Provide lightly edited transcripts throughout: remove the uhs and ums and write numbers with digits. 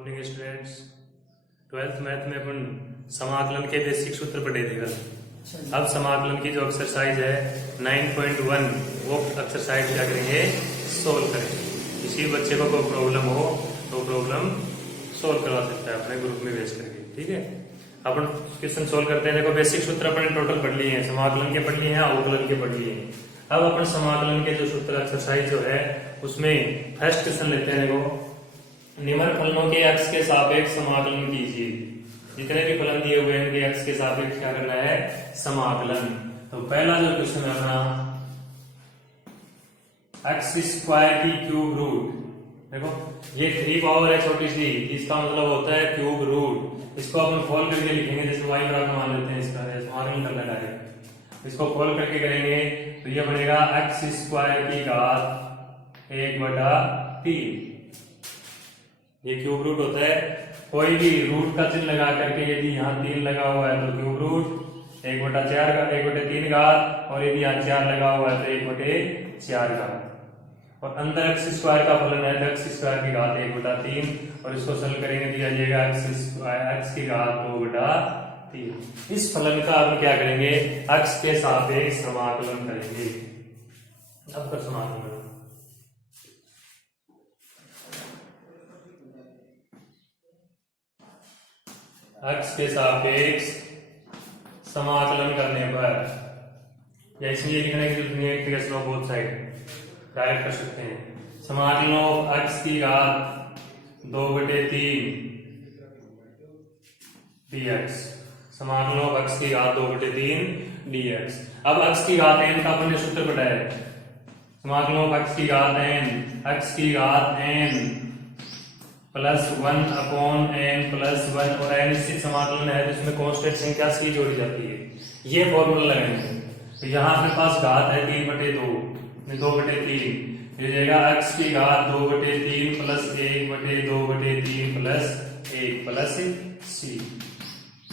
Morning students. 12th math में अपन समाकलन के बेसिक सूत्र पढ़े थे कल। अब समाकलन की जो एक्सरसाइज है 9.1 वो एक्सरसाइज क्या करेंगे, सोल्व करेंगे। किसी बच्चे को कोई प्रॉब्लम हो तो प्रॉब्लम सोल्व करवा सकता है अपने ग्रुप में भेज करके। ठीक है, अपन क्वेश्चन सोल्व करते हैं। देखो बेसिक सूत्र अपन टोटल पढ़ लिए हैं, समाकलन के पढ़ लिए हैं, अवकलन के पढ़ लिए हैं। अब अपन समाकलन के जो सूत्र एक्सरसाइज जो है उसमें फर्स्ट क्वेश्चन लेते हैं। देखो, निम्न फलनों के x के सापेक्ष समाकलन कीजिए। जितने भी फलन दिए हुए हैं उनके x के सापेक्ष क्या करना है, समाकलन। तो पहला जो क्वेश्चन है अपना x स्क्वायर की क्यूब रूट। देखो ये 3 पावर है छोटी सी, इसका मतलब होता है क्यूब रूट। इसको अपन खोल करके लिखेंगे, जैसे y बराबर मान लेते हैं, इसका समाकलन करना डायरेक्ट। इसको खोल करके करेंगे तो ये बनेगा x स्क्वायर की घात 1/3। ये क्यूब रूट होता है। कोई भी रूट का चिन्ह लगा करके, यदि यहाँ 3 लगा हुआ है तो क्यूब रूट 1/4 का 1/3 घात, और यदि यहाँ 4 लगा हुआ है तो 1/4 घात। और अंदर x स्क्वायर का फलन है तो x स्क्वायर की घात 1/3, और इसको सरल करेंगे तो आ जाएगा x की घात 2/3। इस फलन का अब क्या करेंगे, x के सापेक्ष समाकलन करेंगे। अब कर समाकलन x के सापेक्ष समाकलन करने पर, या इसमें ये लिखने की जरूरत नहीं है, integration of both side direct कर सकते हैं। समाकलन ऑफ x की घात 2/3 dx। समाकलन ऑफ x की घात 2/3 dx। अब x की घात n का अपन ने सूत्र बताया है। समाकलन ऑफ x की घात n, x की घात n +1/n+1, और n निश्चित समाकलन है तो इसमें कांस्टेंट संख्या c जोड़ी जाती है। ये फॉर्मूला लगाएंगे तो यहाँ अपने पास घात है 3/2, 2/3। ये जाएगा x की घात 2/3 + 1/2/3 +1 + c।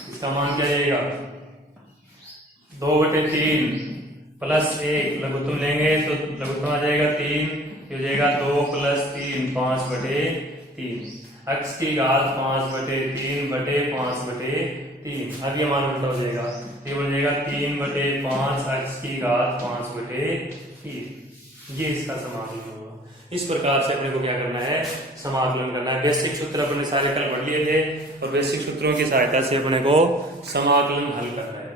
इसका मान क्या जाएगा, 2/3 + 1 लघुत्तम लेंगे तो लघुत्तम आ जाएगा 3, ये जाएगा 2 + 3 5/3। x की घात 5/3/5/3। अब ये मान उल्टा हो जाएगा, ये बन जाएगा 3/5 x की घात 5/3। ये इसका समाकलन होगा। इस प्रकार से अपने को क्या करना है, समाकलन करना है। बेसिक सूत्र अपने सारे कल पढ़ लिए थे, और बेसिक सूत्रों की सहायता से अपने को समाकलन हल करना है।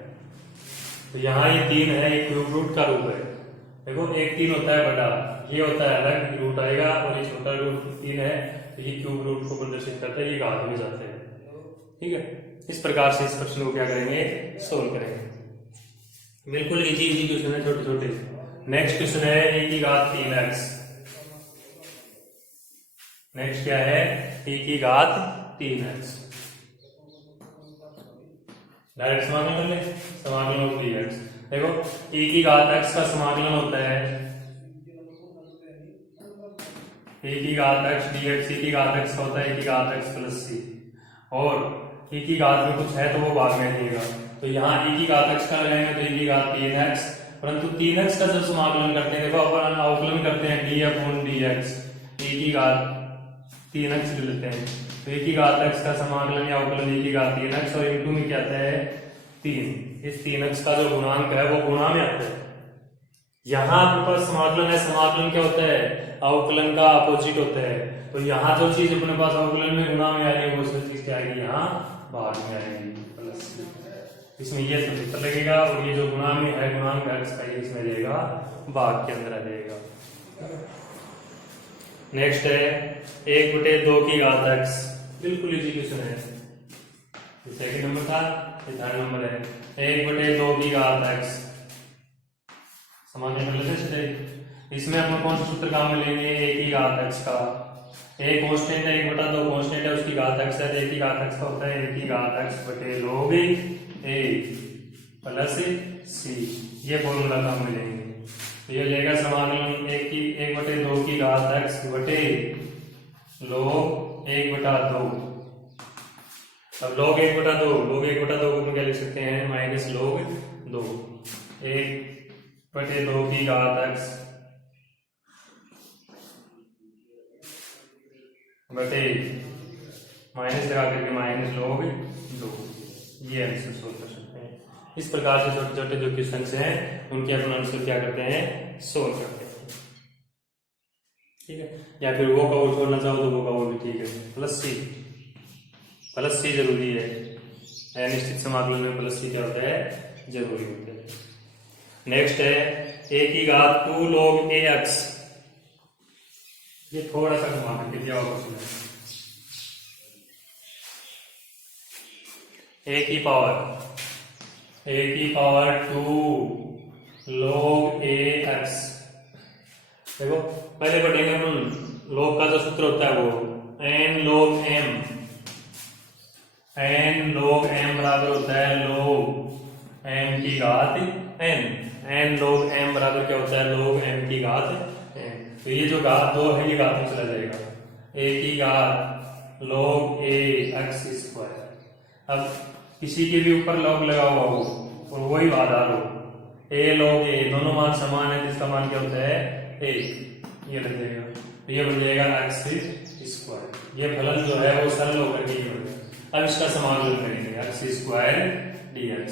तो यहाँ ये 3 है, ये क्यूब रूट का रूप है। देखो एक 3 होता है बड़ा, ये होता है अलग रूट आएगा, और ये छोटा रूट 3 है, ये क्यूब रूट को प्रदर्शित करता है, ये घात में जाते हैं। ठीक है, इस प्रकार से इस प्रश्न को क्या करेंगे, सोल्व करेंगे। बिल्कुल इजी क्वेश्चन है, छोटे छोटे। नेक्स्ट क्वेश्चन है e की घात 3x। नेक्स्ट क्या है, e की घात 3x। डायरेक्ट समाकलन कर ले, समाकलन ऑफ 3x। देखो e की घात x का समाकलन होता है e की घात x dx। e की घात x का होता है e की घात x + c, और e की घात में कुछ है तो वो बाद में दिएगा। तो यहाँ e की घात x का लगाएंगे तो e की घात 3x, परंतु 3x का जब समाकलन करते हैं, देखो अपन अवकलन करते हैं d/dx। e की घात 3x ले लेते हैं तो e की घात x का समाकलन या अवकलन e की घात 3x, और इनटू में क्या आता है 3। इस 3x का जो गुणांक है वो गुणा में आता है। यहाँ आपके पास समाकलन है, समाकलन क्या होता है, अवकलन का अपोजिट होता है। तो यहाँ जो चीज अपने पास अवकलन में गुणा में आ रही है वो चीज क्या आएगी, यहाँ भाग में आएगी प्लस। इसमें ये सूत्र लगेगा, और ये जो गुणा में है गुणांक x का, ये इसमें जाएगा भाग के अंदर आ जाएगा। नेक्स्ट है 1/2 की घात x। बिल्कुल इजी क्वेश्चन है, सेकंड नंबर था, ये थर्ड नंबर है। 1/2 की घात x समाकलन कर लेते हैं। इसमें अपन कौन सा सूत्र काम में लेंगे, a की घात x का। a कांस्टेंट है, 1/2 कांस्टेंट है, उसकी घात x है, a की घात x का होता है a की घात x log a + c। ये फॉर्मूला काम में लेंगे तो ये लेगा समाकलन 1/2 की घात x log 1/2। अब log 1/2 को क्या लिख सकते हैं, -log 2। 1/2 की घात x बटे माइनस लगा करके माइनस log 2, ये आंसर सोल्व कर सकते हैं। इस प्रकार से छोटे छोटे जो क्वेश्चन हैं उनके अपन आंसर क्या करते हैं, सोल्व करते हैं। ठीक है, या फिर वो का वो छोड़ना चाहो तो वो का वो भी ठीक है। प्लस सी जरूरी है, अनिश्चित समाकलन में प्लस सी क्या होता है, जरूरी होता है। नेक्स्ट है a की घात 2 log ax, ये थोड़ा सा घुमा करके दिया हुआ क्वेश्चन है। a की पावर 2 log ax, देखो पहले पढ़ेंगे अपन log का जो सूत्र होता है वो n log m बराबर होता है log m की घात n log m बराबर क्या होता है, log m की घात n। तो ये जो घात 2 है ये घात में चला जाएगा, a की घात log a x स्क्वायर। अब किसी के भी ऊपर log लगा हुआ हो और वही आधार हो, a log a दोनों मान समान है, जिसका मान क्या होता है 1, ये लग जाएगा। तो ये बन जाएगा x स्क्वायर। ये फलन जो है वो सरल होकर के बन जाएगा। अब इसका समाकलन करेंगे x स्क्वायर dx।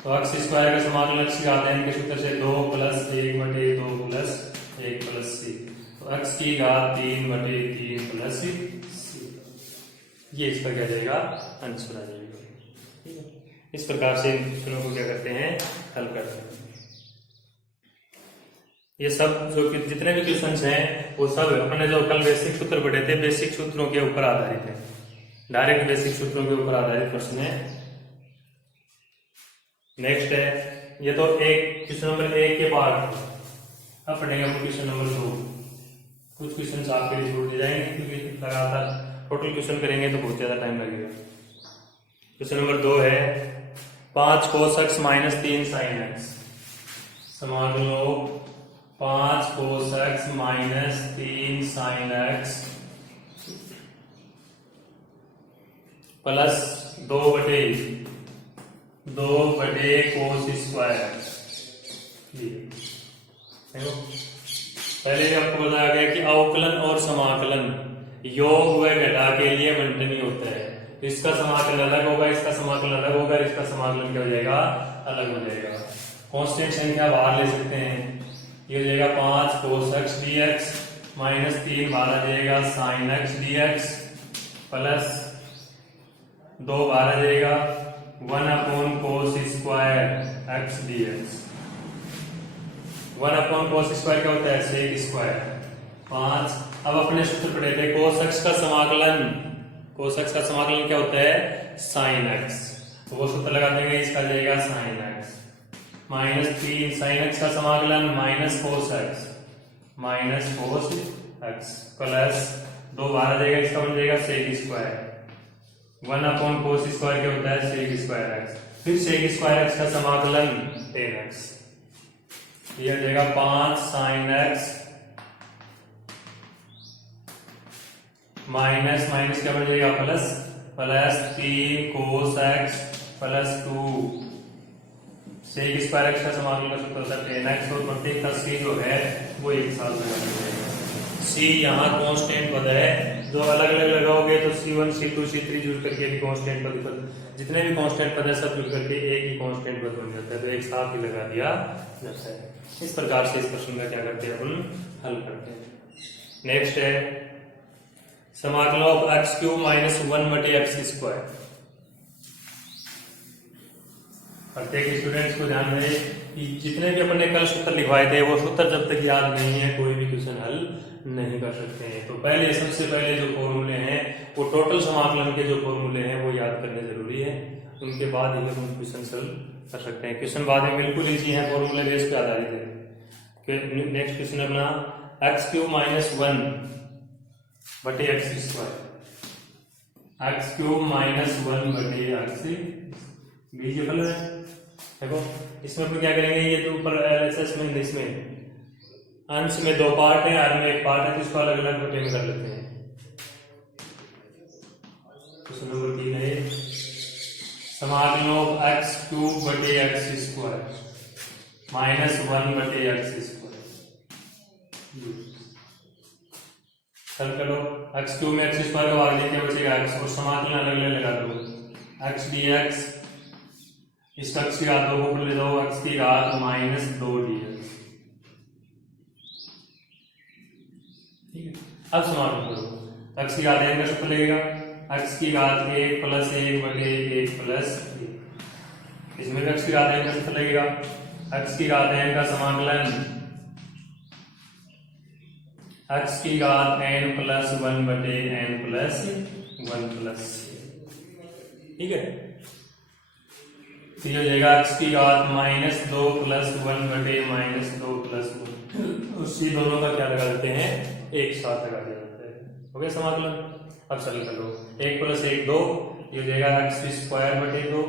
तो x स्क्वायर का समाकलन x की घात n के सूत्र से 2 + 1/2 + 1 + c, तो x की घात 3/3 + c, ये इसका क्या जाएगा, आंसर आ जाएगा। ठीक है, इस प्रकार से इन क्वेश्चनों को क्या करते हैं, हल करते हैं। ये सब जो कि जितने भी क्वेश्चंस हैं वो सब अपने जो कल बेसिक सूत्र पढ़े थे, बेसिक सूत्रों के ऊपर आधारित है, डायरेक्ट बेसिक सूत्रों के ऊपर आधारित प्रश्न है। नेक्स्ट है, ये तो एक क्वेश्चन नंबर 1 के पार्ट। अब पढ़ेंगे क्वेश्चन नंबर 2। कुछ क्वेश्चन आपके लिए छोड़ दिए जाएंगे क्योंकि लगातार टोटल क्वेश्चन करेंगे तो बहुत ज्यादा टाइम लगेगा। क्वेश्चन नंबर 2 है 5 cos x - 3 sin x, समान लो 5 cos x - 3 sin x plus 2/2 cos square. पहले भी आपको बताया गया कि अवकलन और समाकलन योग व घटा के लिए बंटनी होता है। इसका समाकलन अलग होगा, इसका समाकलन अलग होगा, इसका समाकलन क्या हो जाएगा, अलग हो जाएगा। कांस्टेंट संख्या बाहर ले सकते हैं, ये हो जाएगा 5 cos x dx माइनस 3 बाहर आ जाएगा sin x dx प्लस 2 बाहर आ जाएगा 1 cos square x dx। 1 cos square क्या होता है, sec स्क्वायर 5। अब अपने सूत्र पढ़े थे cos x का समाकलन क्या होता है, sin x, तो वो सूत्र लगा देंगे, इसका जाएगा sin x minus 3 sin x का समाकलन माइनस cos x प्लस 2 बाहर आ जाएगा, इसका बन जाएगा sec स्क्वायर। 1 cos स्क्वायर क्या होता है, sec स्क्वायर x, फिर sec स्क्वायर x का समाकलन tan x, ये हो जाएगा 5 sin x माइनस क्या बन जाएगा plus 3 cos x plus 2 sec square x का समाकलन का सूत्र होता है tan x, और प्रत्येक का c जो है वो एक साथ लगा जाएगा। c यहाँ कांस्टेंट पद है, जो अलग अलग लगाओगे तो c1 c2 c3 जुड़ करके भी कांस्टेंट पद, जितने भी कांस्टेंट पद है सब जुड़ करके एक ही कांस्टेंट पद बन जाता है, तो एक साथ ही लगा दिया जाता है। इस प्रकार से इस प्रश्न का क्या करते हैं, अपन हल करते हैं। नेक्स्ट है समाकलन ऑफ x³ - 1/x स्क्वायर। प्रत्येक स्टूडेंट्स को ध्यान रहे कि जितने भी अपने कल सूत्र लिखवाए थे वो सूत्र जब तक याद नहीं है कोई भी क्वेश्चन हल नहीं कर सकते हैं। तो पहले सबसे पहले जो फॉर्मूले हैं वो टोटल समाकलन के जो फॉर्मूले हैं वो याद करने जरूरी है, उनके बाद ही हम क्वेश्चन सॉल्व कर सकते हैं। क्वेश्चन बाद में बिल्कुल इजी है, फॉर्मूले बेस पे आधारित है। नेक्स्ट क्वेश्चन अपना x³ - 1/x square, x³ - 1/x बीजीय फलन है। देखो इसमें अपन क्या करेंगे, ये तो ऊपर एलएसएस में इसमें अंश में 2 पार्ट है, हर में 1 पार्ट है, तो इसको अलग अलग बटे में कर लेते हैं। क्वेश्चन नंबर 3 है समाकलन of x³/x square minus 1/x square. हल करो, एक्स क्यूब में एक्स स्क्वायर का भाग देके बचेगा एक्स, और समाकलन अलग अलग लगा दो, एक्स डी एक्स, इस एक्स की घात 2 को ऊपर ले जाओ, एक्स की घात माइनस 2 डी एक्स। ठीक है, अब समाकलन करो, एक्स की घात n का सूत्र लगेगा, एक्स की घात 1 प्लस 1 बटे 1 प्लस 1, इसमें भी एक्स की घात n का सूत्र लगेगा, एक्स की घात n का समाकलन एक्स की घात n प्लस 1 बटे n प्लस 1 प्लस, ठीक है। तो ये हो जाएगा एक्स की घात माइनस 2 प्लस 1 बटे माइनस 2 प्लस 1, उसी दोनों का क्या लगा देते हैं, एक साथ लगा दिया जाता है। हो गया समाकलन। अब सरल कर लो, 1 प्लस 1 2, ये हो जाएगा एक्स स्क्वायर बटे 2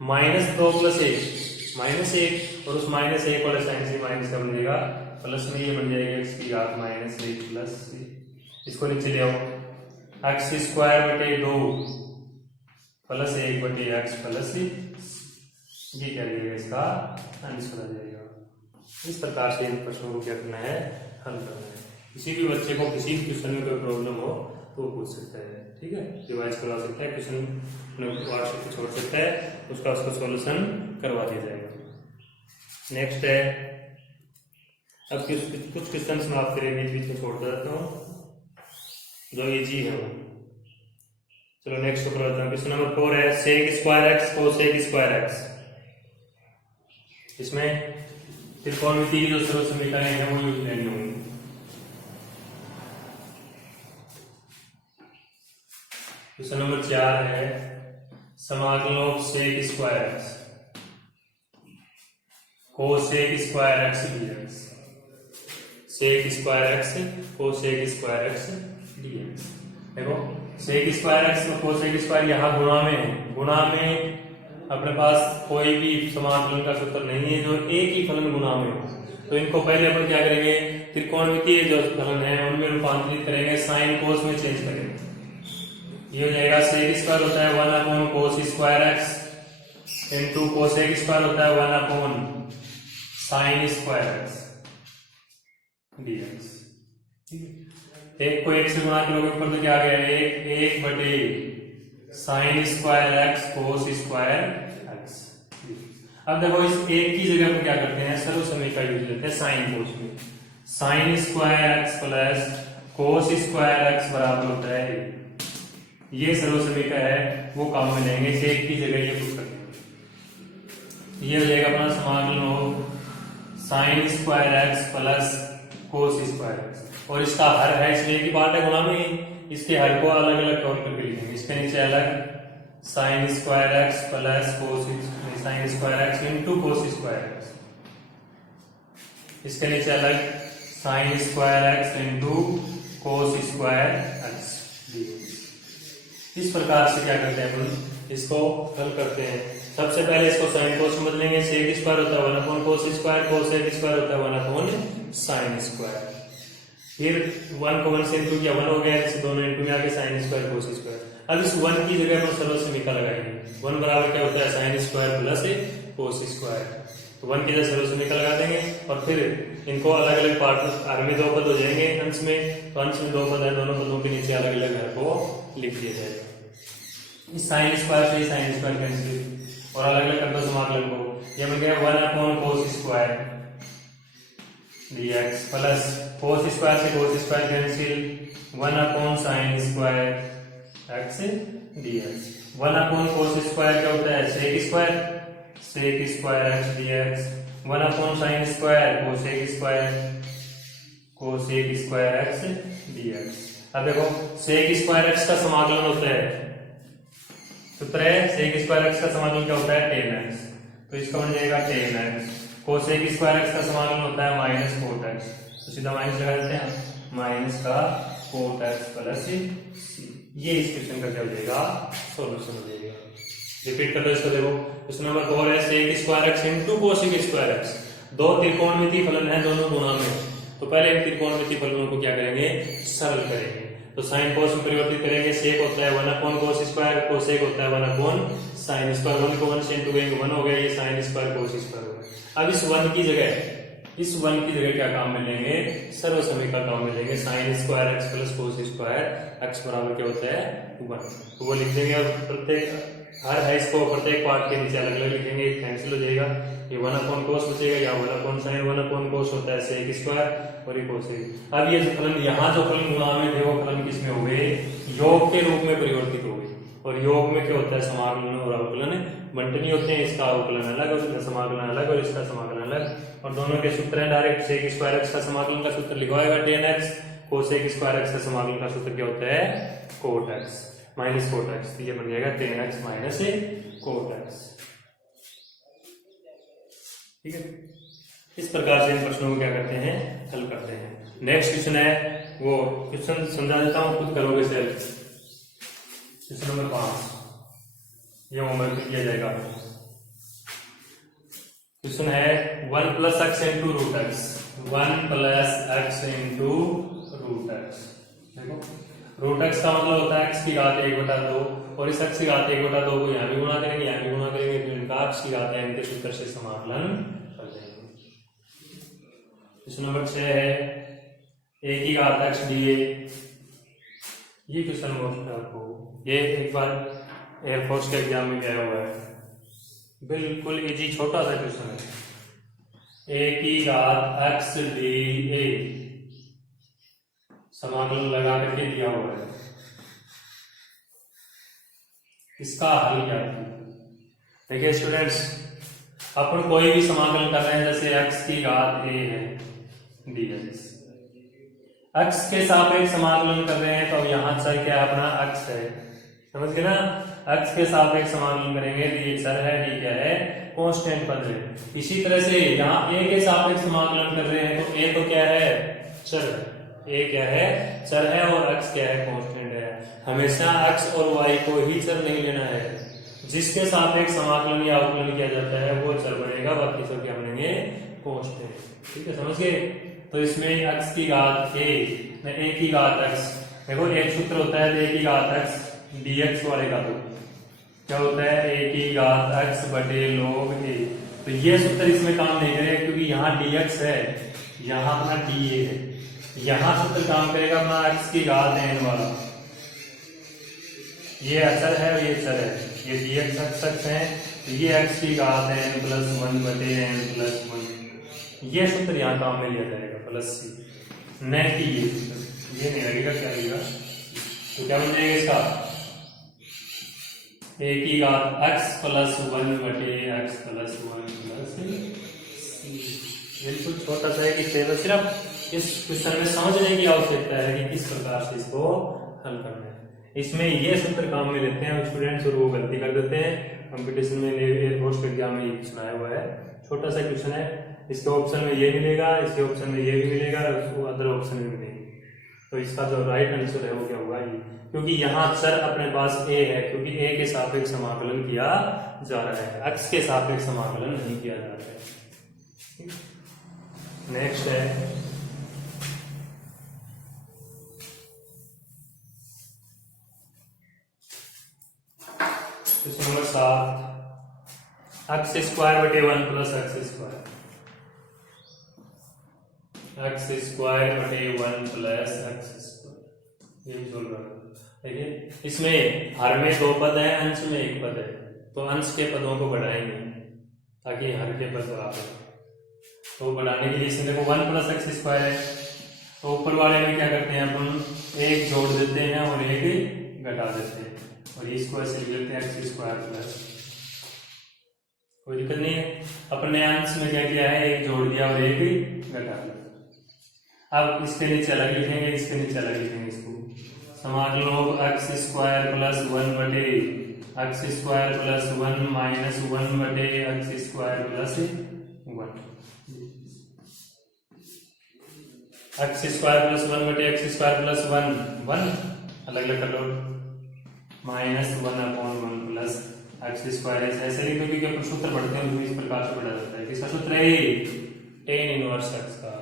माइनस 2 प्लस 1 माइनस 1, और उस माइनस 1 वाले साइन से माइनस का बन जाएगा प्लस में, ये बन जाएगा एक्स की घात माइनस 1 प्लस, इसको नीचे ले आओ, एक्स स्क्वायर बटे 2 प्लस 1 बटे एक्स प्लस, ये क्या रहेगा, इसका आंसर आ जाएगा। इस प्रकार से इन प्रश्नों को क्या करना है, हल करना है। किसी भी बच्चे को किसी भी क्वेश्चन में कोई प्रॉब्लम हो तो वो पूछ सकता है, ठीक है, रिवाइज करवा सकता है, क्वेश्चन व्हाट्सएप पे छोड़ सकता है, उसका सॉल्यूशन करवा दिया जाएगा। नेक्स्ट है, अब कुछ क्वेश्चन मैं आपके लिए बीच बीच में छोड़ता रहता हूँ जो इजी है वो। चलो नेक्स्ट को करवाता हूँ। क्वेश्चन नंबर 4 है, sec square X cosec square X. इसमें त्रिकोणमिति की जो सरल समीकरण है वो यूज लेनी होंगी। क्वेश्चन नंबर 4 है, समाकलन of sec square X cosec square x DX, sec square X cosec square x DX. देखो सेक स्क्वायर एक्स और कोसेक स्क्वायर यहाँ गुणा में है, गुणा में अपने पास कोई भी समाकलन का सूत्र नहीं है जो एक ही फलन गुणा में हो, तो इनको पहले अपन क्या करेंगे, त्रिकोणमितीय जो फलन है उनमें रूपांतरित करेंगे, साइन कोस में चेंज करेंगे। ये हो जाएगा सेक स्क्वायर होता है 1 upon cos square X into cosec square होता है 1 upon sine square x DX. एक को एक से गुणा करोगे ऊपर तो क्या आ गया, एक बटे साइन स्क्वायर एक्स कोस स्क्वायर एक्स। अब देखो इस एक की जगह पर क्या करते हैं, सर्व समीकरण यूज लेते हैं साइन कोस में, sign square x plus cos square x बराबर होता है, ये सर्व समीकरण है वो काम में लेंगे, एक की जगह ये पुट करेंगे। ये हो जाएगा अपना समाकलन हो sign square x plus cos square X, और इसका हर है इसलिए की बात है गुणा में, इसके हर को अलग अलग कौन करके लिखेंगे, इसके नीचे अलग sign square x plus cos sign square X into cos square x, इसके नीचे अलग sign square X into cos square x. इस प्रकार से क्या करते हैं अपन, इसको हल करते हैं। सबसे पहले इसको साइन कोस में बदलेंगे, सेक स्क्वायर होता है 1 upon cos square, cosec square होता है 1 अपॉन साइन स्क्वायर। फिर 1 को 1 से इंटू किया 1 हो गया, इसे दोनों इंटू में आके साइन स्क्वायर कोस स्क्वायर। अब इस 1 की जगह पर सरल समीकरण लगाएंगे, 1 बराबर क्या होता है sine square plus cos square, तो 1 की जगह सरल समीकरण लगा देंगे, और फिर इनको अलग अलग पार्ट आगे में 2 पद हो जाएंगे अंश में, तो अंश में 2 पद है, दोनों पदों के नीचे अलग अलग घर को लिख दिया जाएगा। इस साइन स्क्वायर से साइन स्क्वायर कैंसिल और अलग अलग कर दो समाकलन को, ये बन गया 1 upon cos square dx plus cos square से cos square cancel 1 upon sine square x dx. 1 upon cos square क्या होता है, sec square x dx, 1 upon sine square cosec square x dx. अब देखो सेक स्क्वायर एक्स का समाकलन होता है, सूत्र है सेक स्क्वायर एक्स का समाकलन क्या होता है tan x, तो इसका बन जाएगा tan x। Cosec square x का समाकलन होता है माइनस कोट एक्स, तो सीधा माइनस लगा देते हैं, माइनस का कोट एक्स प्लस सी। ये इस क्वेश्चन का क्या हो जाएगा, सॉल्यूशन हो जाएगा। रिपीट कर लो इसको, देखो क्वेश्चन नंबर 4 है sec square X into cosec square X, दो त्रिकोणमितीय फलन है दोनों गुणा में, तो पहले इन त्रिकोणमितीय फलनों को क्या करेंगे, सरल करेंगे। तो साइन कोस में परिवर्तित करेंगे, सेक होता है 1 अपॉन कोस स्क्वायर, कोसेक होता है 1 अपॉन साइन स्क्वायर, 1 को 1 से इंटू करेंगे 1 हो गया, ये साइन स्क्वायर कोस स्क्वायर हो गया। अब इस 1 की जगह इस 1 की जगह क्या काम मिलेंगे, सर्वसमय का काम मिलेंगे, sign square x plus cos square x बराबर क्या होता है 1। तो वो लिख देंगे और प्रत्येक हर है इसको प्रत्येक पार्ट के नीचे अलग अलग लिखेंगे, कैंसिल हो जाएगा, ये 1/cos बचेगा, या 1/sin 1/cos होता है sec स्क्वायर और ये cosec। अब ये जो फलन यहाँ जो फलन गुणा में थे वो फलन किसमें हो गए, योग के रूप में परिवर्तित हो गए। और योग में क्या होता है, समाकलन और अवकलन बंटनी होते हैं, इसका अवकलन अलग और इसका समाकलन अलग और इसका समाकलन अलग, और दोनों के सूत्र है डायरेक्ट। sec स्क्वायर एक्स का समाकलन का सूत्र लिखा होगा tan x, cosec square x का समाकलन का सूत्र क्या होता है cot x minus cot x, तो ये बन जाएगा tan x minus cot x। ठीक है, इस प्रकार से इन प्रश्नों को क्या करते हैं, हल करते हैं। नेक्स्ट क्वेश्चन है, वो क्वेश्चन समझा देता हूं, खुद करोगे सेल्फ। क्वेश्चन नंबर 5, ये होमवर्क में किया जाएगा। क्वेश्चन है 1 plus x into root X, 1 plus x into root X. देखो रूट एक्स का मतलब होता है एक्स की घात 1/2, और इस एक्स की घात 1/2 को यहाँ भी गुणा करेंगे, यहाँ भी गुणा करेंगे, तो इनका एक्स की घात n के सूत्र से समाकलन कर देंगे। क्वेश्चन नंबर 6 है a की घात x dA। ये क्वेश्चन मोस्ट आपको ये एक बार एयरफोर्स के एग्जाम में गया हुआ है, बिल्कुल इजी छोटा सा क्वेश्चन है। a की घात x dA समाकलन लगा करके दिया हुआ है, इसका हल क्या है। देखिए स्टूडेंट्स, अपन कोई भी समाकलन कर रहे हैं, जैसे x की घात a है dx, x के सापेक्ष समाकलन कर रहे हैं, तो अब यहाँ चर क्या है अपना x है, समझ गए ना। x के सापेक्ष समाकलन करेंगे तो ये चर है, d क्या है कांस्टेंट पद है। इसी तरह से यहाँ a के सापेक्ष समाकलन कर रहे हैं, तो a तो क्या है चर है, a क्या है चर है, और x क्या है कांस्टेंट है। हमेशा x और y को ही चर नहीं लेना है, जिसके सापेक्ष समाकलन या अवकलन किया जाता है वो चर बनेगा, बाकी सब क्या बनेंगे कांस्टेंट। ठीक है, समझ गए। तो इसमें x की घात a की घात x, देखो एक सूत्र होता है a की घात x dx वाले का, तो क्या होता है a की घात x बटे log a। तो ये सूत्र इसमें काम नहीं करेगा, क्योंकि यहाँ dx है, यहाँ अपना dA है, यहाँ सूत्र काम करेगा अपना x की घात n वाला। ये अचर है और ये चर है, ये dx x है, तो ये x की घात n प्लस 1 बटे n प्लस 1, ये सूत्र यहाँ काम में लिया जाएगा प्लस c, न कि ये नहीं लगेगा, क्या लगेगा, तो क्या बन जाएगा इसका a की घात x प्लस 1 बटे x प्लस 1 प्लस c। बिल्कुल छोटा सा है कि केवल सिर्फ इस क्वेश्चन में समझने की आवश्यकता है कि किस प्रकार से इसको हल करना है। इसमें ये सूत्र काम में लेते हैं स्टूडेंट्स, और वो गलती कर देते हैं। कंपटीशन में एयरफोर्स के एग्जाम में ये क्वेश्चन आया हुआ है, छोटा सा क्वेश्चन है, इसके ऑप्शन में ये मिलेगा, इसके ऑप्शन में ये भी मिलेगा, और अदर ऑप्शन में मिलेगा। तो इसका जो राइट आंसर है वो क्या होगा ये, क्योंकि यहाँ चर अपने पास a है, क्योंकि a के सापेक्ष समाकलन किया जा रहा है, x के सापेक्ष समाकलन नहीं किया जा रहा है। नेक्स्ट है क्वेश्चन नंबर 7, एक्स स्क्वायर बटे 1 plus x square, x square बटे 1 प्लस एक्स स्क्वायर, ये भी सोल्व करना। देखिए इसमें हर में 2 पद है, अंश में 1 पद है, तो अंश के पदों को बढ़ाएंगे ताकि हर के पद बराबर। तो बढ़ाने के लिए इसमें देखो 1 प्लस एक्स स्क्वायर है, तो ऊपर वाले में क्या करते हैं अपन 1 जोड़ देते हैं और 1 घटा देते हैं, और इसको ऐसे लिख लेते हैं एक्स स्क्वायर प्लस, कोई दिक्कत नहीं है। अपने अंश में क्या किया है 1 जोड़ दिया और 1 घटा दिया। अब इसके नीचे अलग लिखेंगे, इसके नीचे अलग लिखेंगे, इसको समाकलन एक्स स्क्वायर प्लस 1 बटे एक्स स्क्वायर प्लस 1 माइनस 1 बटे x square plus 1, x square plus 1 बटे एक्स स्क्वायर प्लस 1 अलग अलग कर लो, माइनस 1/1 प्लस एक्स स्क्वायर ऐसे लिख दो, क्योंकि सूत्र पढ़ते हैं उसमें इस प्रकार से पढ़ा जाता है। किसका सूत्र है tan इनवर्स एक्स का,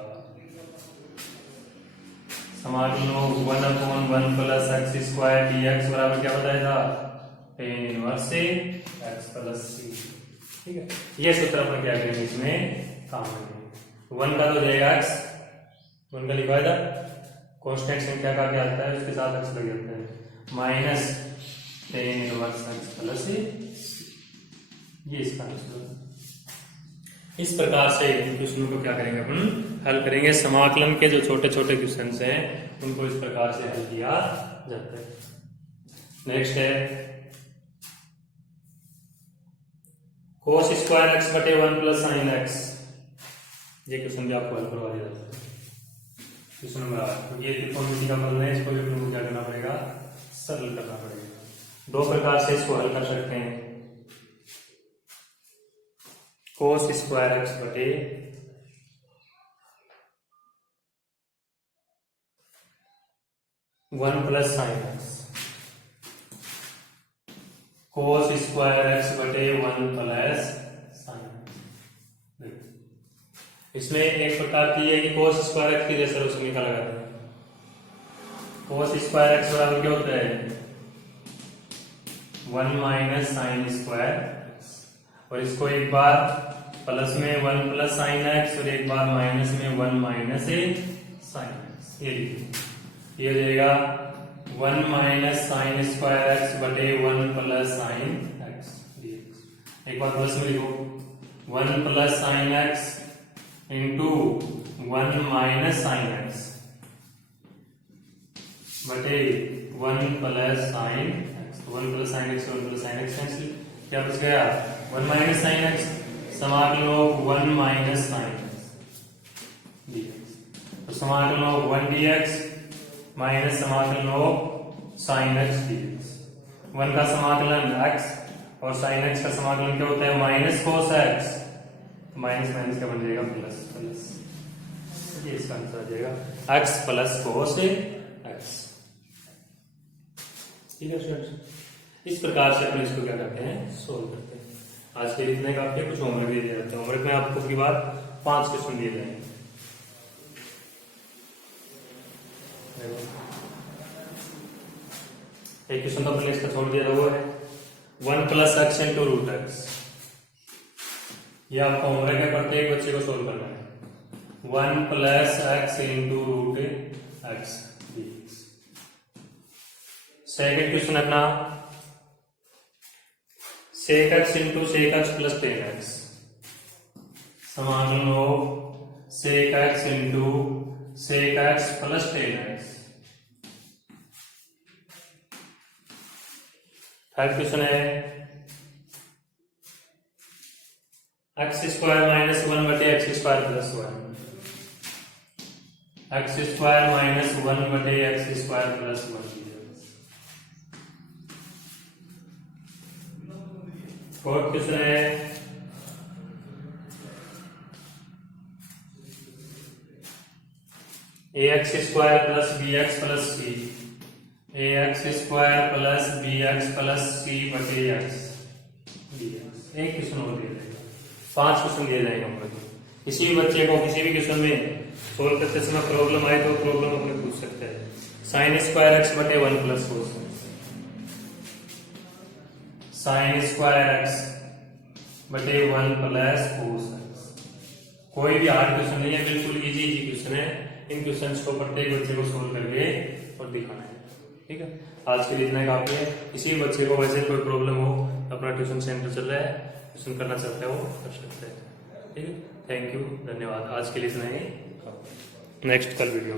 समाकलन 1/1 प्लस एक्स स्क्वायर dx बराबर क्या बताया था tan इनवर्स से x प्लस c। ठीक है, ये सूत्र अपन क्या करेंगे इसमें काम करेंगे। तो 1 का तो हो जाएगा x, 1 का लिखा था कांस्टेंट संख्या का क्या आता है उसके साथ x लग जाता है, minus tan inverse x plus ये इसका आंसर। इस प्रकार से इन क्वेश्चनों को क्या करेंगे अपन हल करेंगे। समाकलन के जो छोटे छोटे क्वेश्चन हैं उनको इस प्रकार से हल किया जाता है। नेक्स्ट है cos स्क्वायर x बटे 1 प्लस साइन x। ये क्वेश्चन भी आपको हल करवा दिया जाता है। क्वेश्चन नंबर 8, ये त्रिकोणमिति का फलन है, इसको भी आपको क्या करना पड़ेगा, सरल करना पड़ेगा। दो प्रकार से इसको हल कर सकते हैं। cos स्क्वायर x बटे 1 plus sine x, cos square x बटे 1 प्लस साइन x। इसमें एक प्रकार की है कि cos स्क्वायर x की जैसे रोशनी का लगाते हैं। cos स्क्वायर x बराबर क्या होता है, 1 माइनस साइन स्क्वायर x, और इसको एक बार प्लस में 1 प्लस साइन x और एक बार माइनस में 1 माइनस साइन x। ये लिखिए, ये हो जाएगा 1 माइनस साइन स्क्वायर x बटे 1 प्लस साइन x dx। एक बार प्लस में लिखो, 1 plus sine x into 1 minus sine x बटे 1 plus sine x। 1 plus sine x 1 plus sine x cancel, क्या बच गया, 1 माइनस साइन x, समाकलन of 1 minus sine x dx। तो समाकलन ऑफ 1 dx माइनस समाकलन ऑफ साइन x dx। 1 का समाकलन x और साइन x का समाकलन क्या होता है, minus cos x, minus minus क्या बन जाएगा, प्लस प्लस। ये इसका आंसर आ जाएगा x प्लस कोस x। ठीक है स्टूडेंट्स, इस प्रकार से अपन इसको क्या करते हैं, सोल्व करते हैं। आज के लिए इतने काफी, कुछ होमवर्क दिए जाते हैं। होमवर्क में आपको की बार 5 क्वेश्चन दिए जाएंगे। एक क्वेश्चन तो अपने इसका छोड़ दिया हुआ है, 1 plus x into root X. ये आपका होमवर्क है, प्रत्येक बच्चे को सोल्व करना है। 1 plus x into root x. Second question अपना sec x into sec x plus ten x. समाकलन of sec x into sec x plus ten x. Third question है एक्स स्क्वायर माइनस 1 बटे x square plus 1। X square minus 1 बटे x square plus 1। Fourth question है a x square plus b x plus c. A x square plus b x plus सी बटे x dx। एक question और दिया जाएगा, 5 question दिए जाएंगे हम लोग। किसी भी बच्चे को किसी भी क्वेश्चन में सोल्व करते समय प्रॉब्लम आए तो प्रॉब्लम अपने पूछ सकते हैं। साइन स्क्वायर एक्स बटे 1 plus cos, sign square x बटे 1 प्लस कोस एक्स। कोई भी हार्ड क्वेश्चन नहीं है, बिल्कुल इजी क्वेश्चन है। इन क्वेश्चंस को प्रत्येक बच्चे को सोल्व करके और दिखाना है। ठीक है, आज के लिए इतना काफी है। किसी भी बच्चे को वैसे कोई प्रॉब्लम हो, अपना ट्यूशन सेंटर चल रहा है, ट्यूशन करना चाहता है वो कर सकते हैं। ठीक है, थैंक यू, धन्यवाद। आज के लिए इतना ही, नेक्स्ट कल वीडियो।